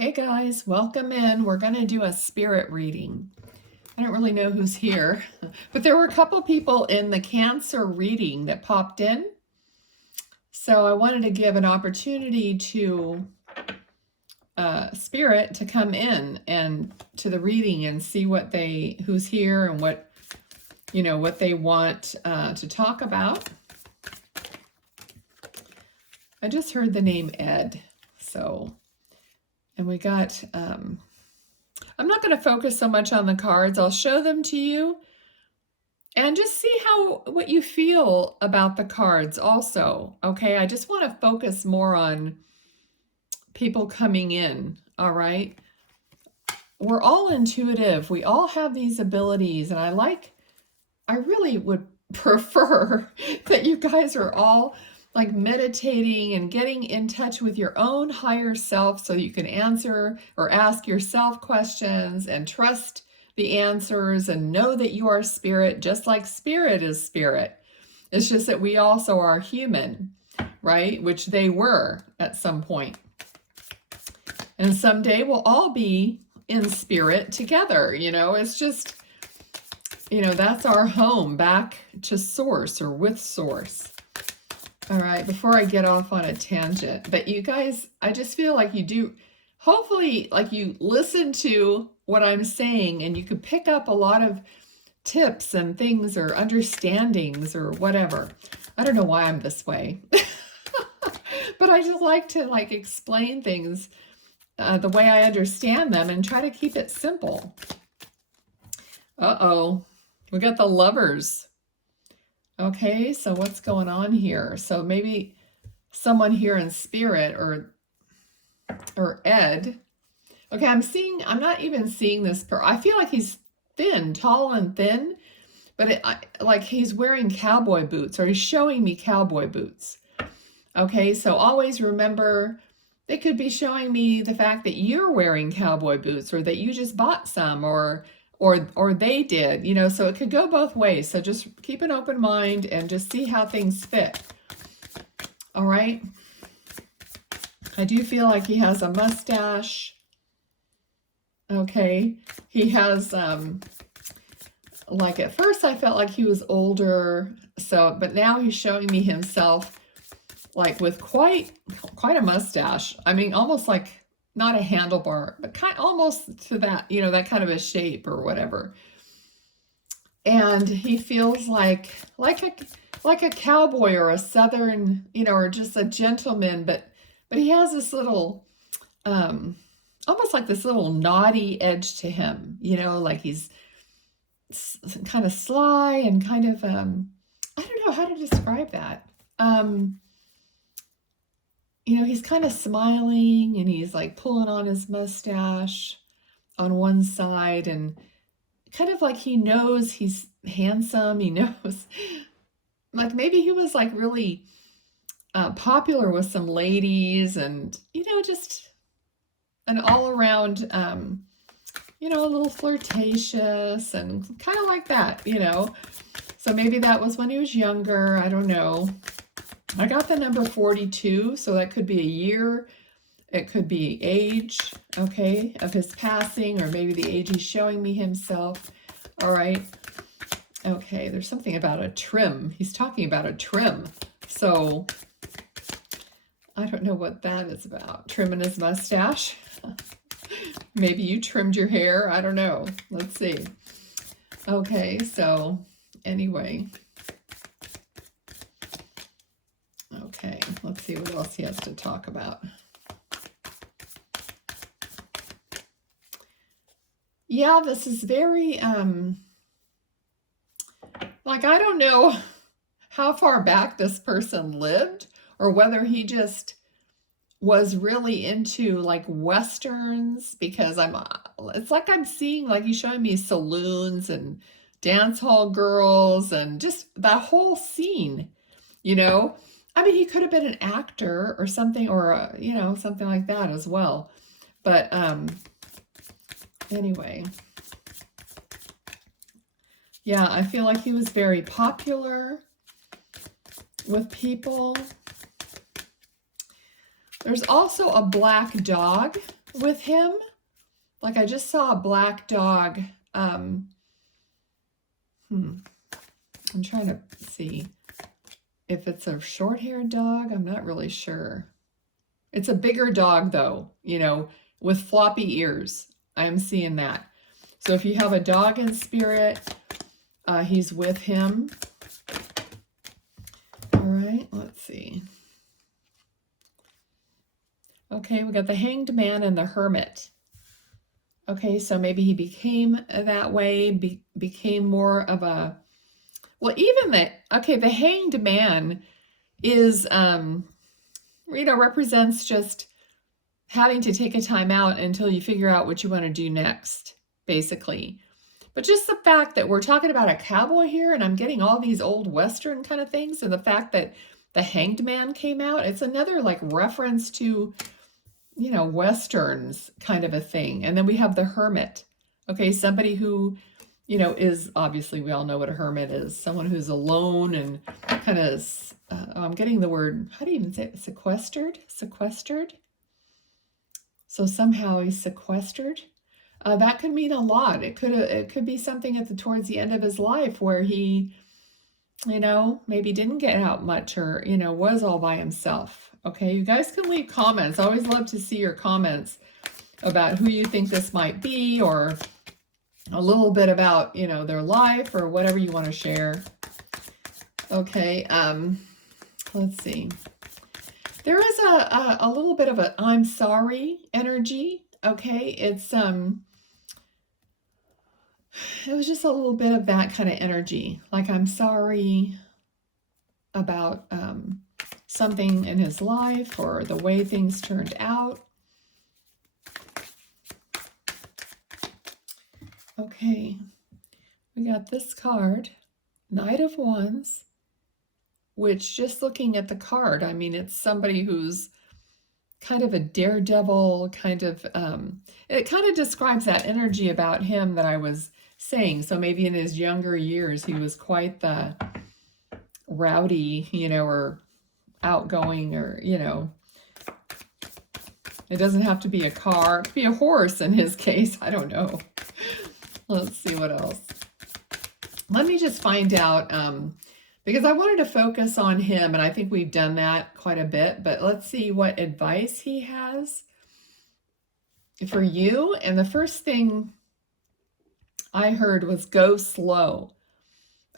Hey guys, welcome in. We're going to do a spirit reading. I don't really know who's here, but there were a couple people in the Cancer reading that popped in. So I wanted to give an opportunity to spirit to come in and to the reading and see who's here and what they want to talk about. I just heard the name Ed, and we got, I'm not going to focus so much on the cards. I'll show them to you and just see what you feel about the cards also. Okay, I just want to focus more on people coming in, all right? We're all intuitive. We all have these abilities, and I really would prefer that you guys are all like meditating and getting in touch with your own higher self so you can answer or ask yourself questions and trust the answers and know that you are spirit, just like spirit is spirit. It's just that we also are human, right? Which they were at some point. And someday we'll all be in spirit together, it's just, that's our home, back to source or with source. All right, before I get off on a tangent, but you guys, I just feel like you do, hopefully, like you listen to what I'm saying and you could pick up a lot of tips and things or understandings or whatever. I don't know why I'm this way, but I just like to explain things the way I understand them and try to keep it simple. Uh-oh, we got the Lovers. Okay, so what's going on here? So maybe someone here in spirit or Ed. Okay, I'm not even seeing this I feel like he's thin, tall and thin, but like he's wearing cowboy boots, or he's showing me cowboy boots. Okay, so always remember, they could be showing me the fact that you're wearing cowboy boots, or that you just bought some, or they did, so it could go both ways. So just keep an open mind and just see how things fit. All right. I do feel like he has a mustache. Okay. He has, like at first I felt like he was older. But now he's showing me himself like with quite a mustache. I mean, almost like, not a handlebar, but almost to that, that kind of a shape or whatever. And he feels like a cowboy or a southern, or just a gentleman, but he has this little, almost like this little naughty edge to him, like he's kind of sly and kind of, I don't know how to describe that. He's kind of smiling and he's like pulling on his mustache on one side, and kind of like he knows he's handsome. He knows, like maybe he was like really popular with some ladies, and, just an all around, a little flirtatious and kind of like that, So maybe that was when he was younger. I don't know. I got the number 42, so that could be a year. It could be age, okay, of his passing, or maybe the age he's showing me himself. All right. Okay, there's something about a trim. He's talking about a trim. So I don't know what that is about. Trimming his mustache. Maybe you trimmed your hair. I don't know. Let's see. Okay, so anyway. Okay, let's see what else he has to talk about. Yeah, this is very, like, I don't know how far back this person lived, or whether he just was really into like Westerns, because it's like I'm seeing, like he's showing me saloons and dance hall girls and just that whole scene, I mean, he could have been an actor or something, or, something like that as well. But anyway, yeah, I feel like he was very popular with people. There's also a black dog with him. Like I just saw a black dog. I'm trying to see if it's a short-haired dog. I'm not really sure. It's a bigger dog though, you know, with floppy ears. I'm seeing that. So if you have a dog in spirit, he's with him. All right, let's see. Okay, we got the Hanged Man and the Hermit. Okay, so maybe he became that way, became more of a, well, even the Hanged Man is, you know, represents just having to take a time out until you figure out what you want to do next, basically. But just the fact that we're talking about a cowboy here, and I'm getting all these old Western kind of things, and the fact that the Hanged Man came out, it's another like reference to, you know, Westerns kind of a thing. And then we have the Hermit. Okay, somebody who, you know, is, obviously we all know what a hermit is. Someone who's alone and kind of, I'm getting the word, how do you even say it? Sequestered? Sequestered? So somehow he's sequestered. That could mean a lot. It could be something towards the end of his life where he, you know, maybe didn't get out much, or, you know, was all by himself. Okay, you guys can leave comments. I always love to see your comments about who you think this might be, or a little bit about, you know, their life, or whatever you want to share. Okay, let's see. There is a little bit of a I'm sorry energy. Okay, it was just a little bit of that kind of energy. Like, I'm sorry about something in his life or the way things turned out. Okay, we got this card, Knight of Wands, which, just looking at the card, I mean, it's somebody who's kind of a daredevil, kind of, it kind of describes that energy about him that I was saying. So maybe in his younger years, he was quite the rowdy, you know, or outgoing, or, you know, it doesn't have to be a car. It could be a horse in his case. I don't know. Let's see what else. Let me just find out, because I wanted to focus on him, and I think we've done that quite a bit, but let's see what advice he has for you. And the first thing I heard was go slow.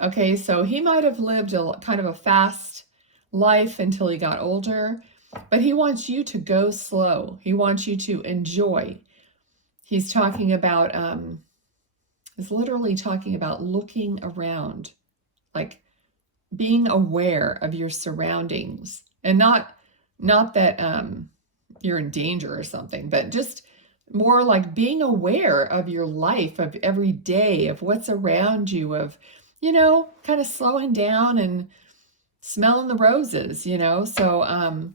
Okay, so he might have lived a kind of a fast life until he got older, but he wants you to go slow. He wants you to enjoy. He's talking about, he's literally talking about looking around, like being aware of your surroundings, and not that you're in danger or something, but just more like being aware of your life, of every day, of what's around you, of, you know, kind of slowing down and smelling the roses, you know. So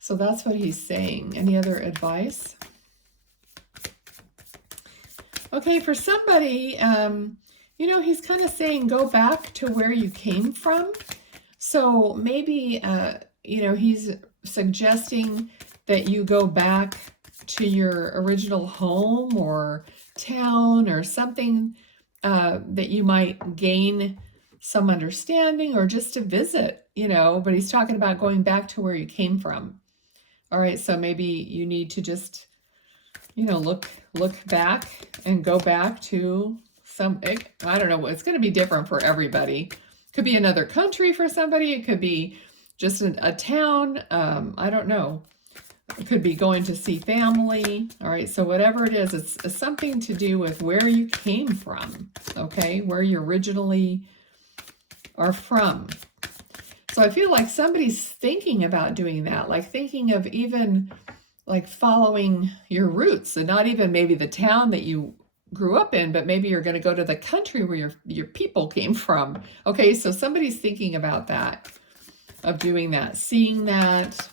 so that's what he's saying. Any other advice? Okay, for somebody, you know, he's kind of saying go back to where you came from. So maybe, you know, he's suggesting that you go back to your original home or town or something, that you might gain some understanding, or just to visit, you know, but he's talking about going back to where you came from. All right, so maybe you need to just, you know, look back and go back to I don't know, it's going to be different for everybody. Could be another country for somebody. It could be just a town. I don't know. It could be going to see family. All right, so whatever it is, it's something to do with where you came from, okay, where you originally are from. So I feel like somebody's thinking about doing that, like thinking of even like following your roots, and not even maybe the town that you grew up in, but maybe you're going to go to the country where your people came from. Okay, so somebody's thinking about that, of doing that, seeing that,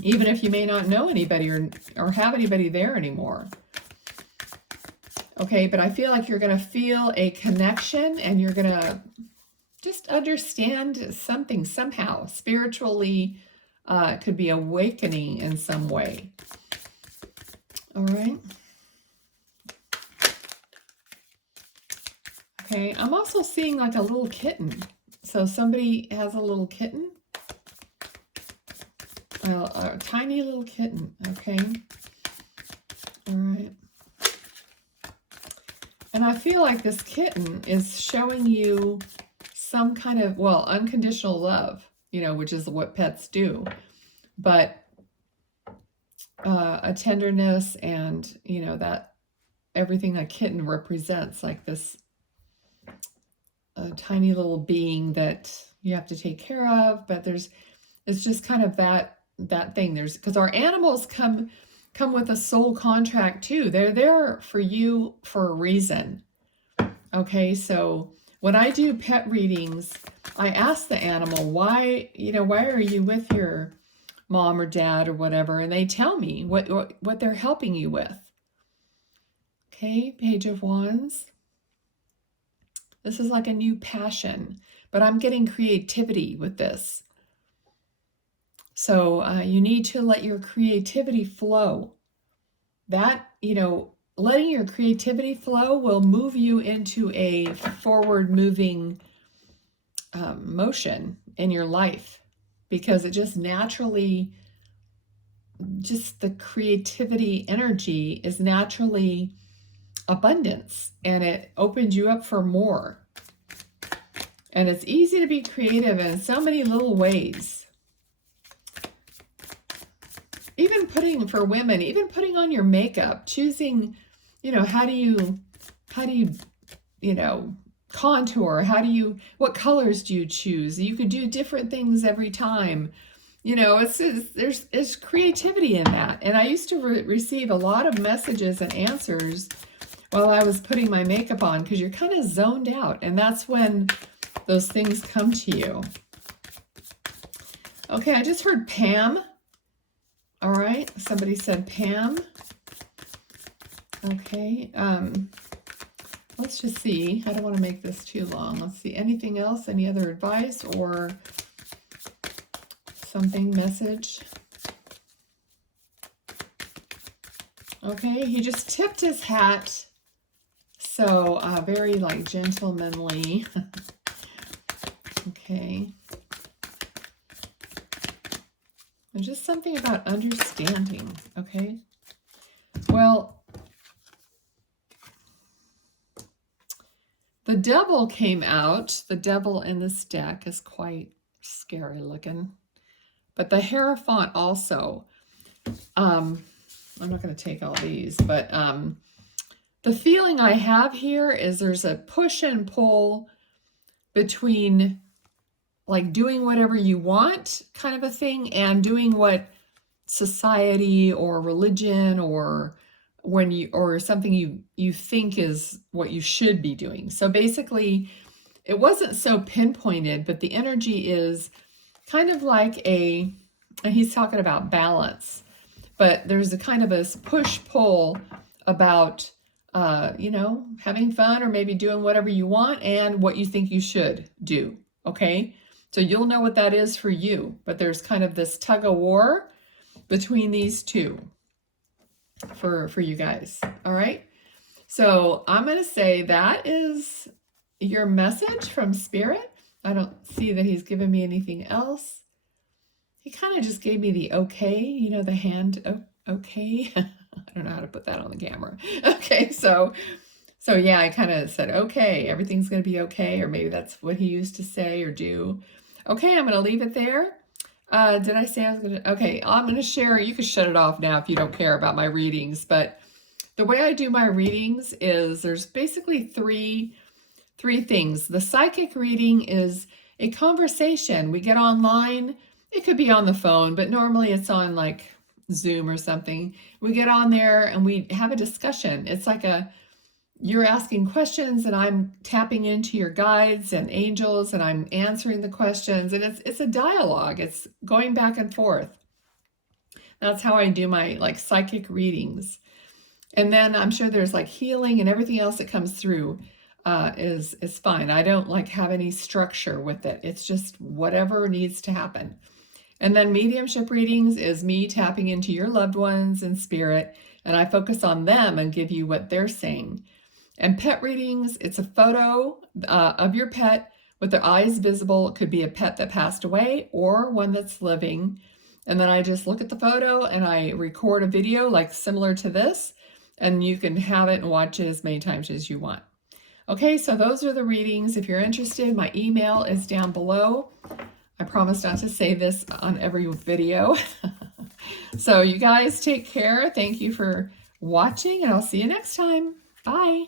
even if you may not know anybody or have anybody there anymore. Okay, but I feel like you're going to feel a connection, and you're going to just understand something somehow spiritually. It could be awakening in some way. All right. Okay, I'm also seeing like a little kitten. So somebody has a little kitten. A tiny little kitten. Okay. All right. And I feel like this kitten is showing you some kind of, well, unconditional love, you know, which is what pets do. But a tenderness and, you know, that everything a kitten represents, like this tiny little being that you have to take care of. But it's just kind of that thing. Because our animals come with a soul contract too. They're there for you for a reason. Okay, so when I do pet readings, I ask the animal, why are you with your mom or dad or whatever, and they tell me what they're helping you with. Okay, Page of Wands. This is like a new passion, but I'm getting creativity with this. So you need to let your creativity flow. That, you know, letting your creativity flow will move you into a forward moving motion in your life, because it just naturally, just the creativity energy is naturally abundance, and it opens you up for more. And it's easy to be creative in so many little ways. Even for women, even putting on your makeup, choosing, you know, how do you, you know, contour? What colors do you choose? You could do different things every time. You know, there's creativity in that. And I used to receive a lot of messages and answers while I was putting my makeup on, because you're kind of zoned out, and that's when those things come to you. Okay, I just heard Pam. All right, somebody said Pam. Okay, let's just see. I don't want to make this too long. Let's see, anything else? Any other advice or something, message? Okay, he just tipped his hat. So very like gentlemanly. Okay. And just something about understanding. Okay. Well, the devil came out. The devil in this deck is quite scary looking. But the Hierophant also. I'm not going to take all these, but the feeling I have here is there's a push and pull between like doing whatever you want kind of a thing, and doing what society or religion or something you think is what you should be doing. So basically, it wasn't so pinpointed, but the energy is kind of like and he's talking about balance, but there's a kind of a push-pull about, you know, having fun or maybe doing whatever you want and what you think you should do, okay? So you'll know what that is for you, but there's kind of this tug of war between these two for you guys, all right? So I'm going to say that is your message from Spirit. I don't see that he's given me anything else. He kind of just gave me the okay, you know, the hand, okay. I don't know how to put that on the camera. Okay, so yeah, I kind of said, okay, everything's going to be okay, or maybe that's what he used to say or do. Okay, I'm going to leave it there. Did I say I was going to? Okay, I'm going to share. You can shut it off now if you don't care about my readings, but the way I do my readings is there's basically three things. The psychic reading is a conversation. We get online. It could be on the phone, but normally it's on like Zoom or something. We get on there and we have a discussion. It's like you're asking questions and I'm tapping into your guides and angels and I'm answering the questions, and it's a dialogue. It's going back and forth. That's how I do my like psychic readings. And then I'm sure there's like healing and everything else that comes through is fine. I don't like have any structure with it. It's just whatever needs to happen. And then mediumship readings is me tapping into your loved ones in spirit, and I focus on them and give you what they're saying. And pet readings, it's a photo of your pet with their eyes visible. It could be a pet that passed away or one that's living. And then I just look at the photo and I record a video like similar to this, and you can have it and watch it as many times as you want. Okay, so those are the readings. If you're interested, my email is down below. I promise not to say this on every video. So you guys take care. Thank you for watching, and I'll see you next time. Bye.